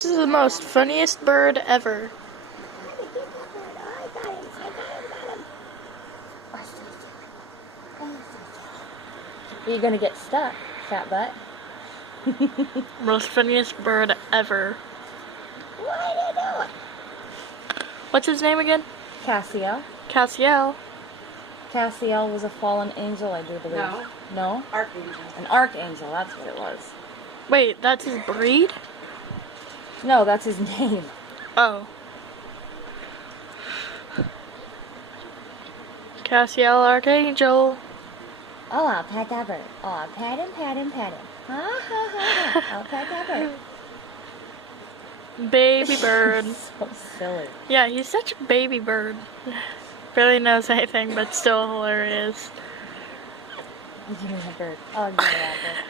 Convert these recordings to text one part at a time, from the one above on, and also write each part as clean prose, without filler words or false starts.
This is the most funniest bird ever. You're gonna get stuck, fat butt. Most funniest bird ever. What are you doing? What's his name again? Cassiel. Cassiel. Cassiel was a fallen angel, I do believe. No. No? Archangel. An archangel, that's what it was. Wait, that's his breed? No, that's his name. Oh. Cassiel Archangel. Oh, I'll pet that bird. Oh, I'll pet him, pet him, pet him. Ha ha ha ha. I'll pet that bird. Baby bird. So silly. Yeah, he's such a baby bird. Barely knows anything, but still hilarious. Give me that bird. Oh, give me that bird.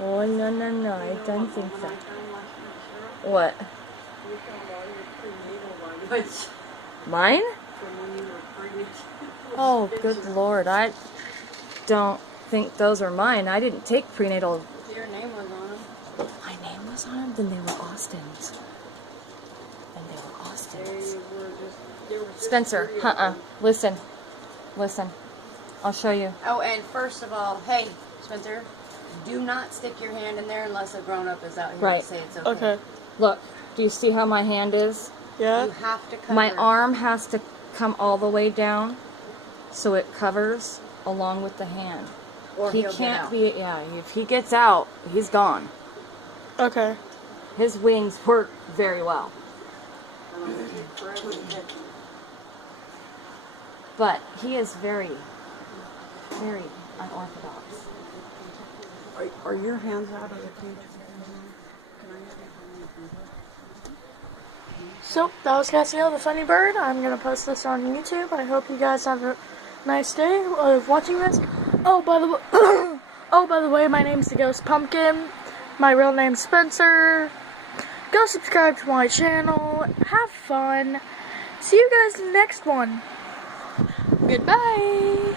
Oh, no, I don't think so. What? Mine? Oh, good Lord. I don't think those are mine. I didn't take prenatal. Your name was on them. My name was on them? Then they were Austin's. Spencer, Listen. I'll show you. Oh, and first of all, hey, Spencer, do not stick your hand in there unless a grown-up is out here Right. to say it's okay. Okay. Look, do you see how my hand is? Yeah? You have to cover. My arm has to come all the way down so it covers along with the hand. Or He he'll can't get out. be, yeah, if he gets out, he's gone. Okay. His wings work very well. But he is very, very unorthodox. Are your hands out of the cage? So, that was Cassiel the funny bird. I'm going to post this on YouTube. I hope you guys have a nice day of watching this. Oh, by the way, my name's the Ghost Pumpkin. My real name's Spencer. Go subscribe to my channel. Have fun. See you guys in the next one. Goodbye.